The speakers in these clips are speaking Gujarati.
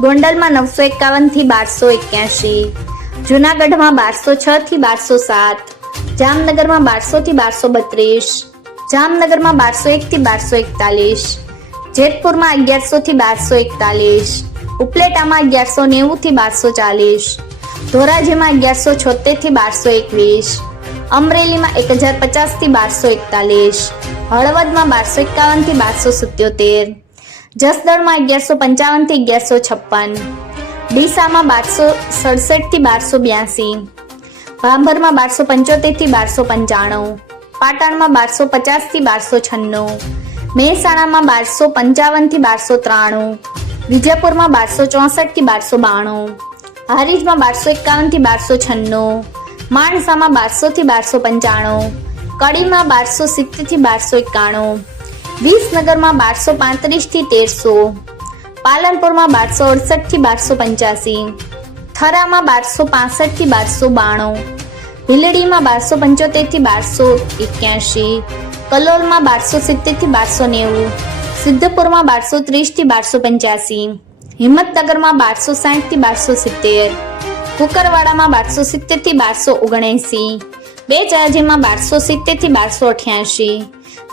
ગોંડલમાં નવસો એકાવનથી બારસો એક્યાસી જુનાગઢમાં બારસો છ થી બારસો સાત, જામનગરમાં બારસો થી બારસો બત્રીસ, જામનગરમાં બારસો એક થી બારસો એકતાલીસ, જેતપુરમાં અગિયારસો થી બારસો એકતાલીસ, ઉપલેટામાં અગિયારસો નેવું થી બારસો ચાલીસ, ધોરાજીમાં અગિયારસો છોતેરથી બારસો એકવીસ, અમરેલીમાં એક હજાર પચાસથી બારસો એકતાલીસ, હળવદમાં બારસો એકાવનથી બારસો સિત્યોતેર જસદણમાં અગિયારસો પંચાવનથી અગિયારસો છપ્પન. ડીસામાં બારસો સડસઠથી બારસો બ્યાસી. ભાભરમાં બારસો પંચોતેરથી બારસો પંચાણું. પાટણમાં બારસો પચાસથી બારસો છન્નું. મહેસાણામાં બારસો પંચાવનથી બારસો ત્રાણું. વિજયપુરમાં બારસો ચોસઠથી બારસો બાણું. હારીજમાં બારસો એકાવનથી બારસો છન્નું. માણસામાં બારસો થી બારસો પંચાણું. કડીમાં બારસો સિત્તેરથી બારસો એકાણું. વિસનગરમાં બારસો પાંત્રીસથી તેરસો, પાલનપુરમાં બારસો અડસઠથી બારસો પંચ્યાસી, થરામાં બારસો પાસઠથી બારસો બાણું, ભીલડીમાં બારસો પંચોતેરથી બારસો એક્યાસી કલોલમાં બારસો સિત્તેરથી બારસો નેવું, સિદ્ધપુરમાં બારસો ત્રીસથી બારસો પંચ્યાસી, હિંમતનગરમાં બારસો સાઠથી બારસો સિત્તેર, કુકરવાડામાં બારસો સિત્તેરથી બારસો ઓગણએંસી બે ચાજીમાં બારસો સિત્તેરથી બારસો અઠ્યાસી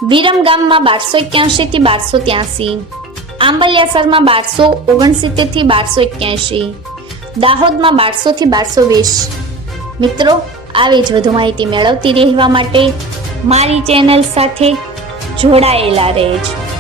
વિરમગામમાં બારસો એક્યાસી થી બારસો ત્યાસી આંબલિયાસરમાં બારસો ઓગણસિત્તેરથી બારસો એક્યાસી દાહોદમાં બારસો થી બારસો વીસ. મિત્રો, આવી જ વધુ માહિતી મેળવતી રહેવા માટે મારી ચેનલ સાથે જોડાયેલા રહેજો.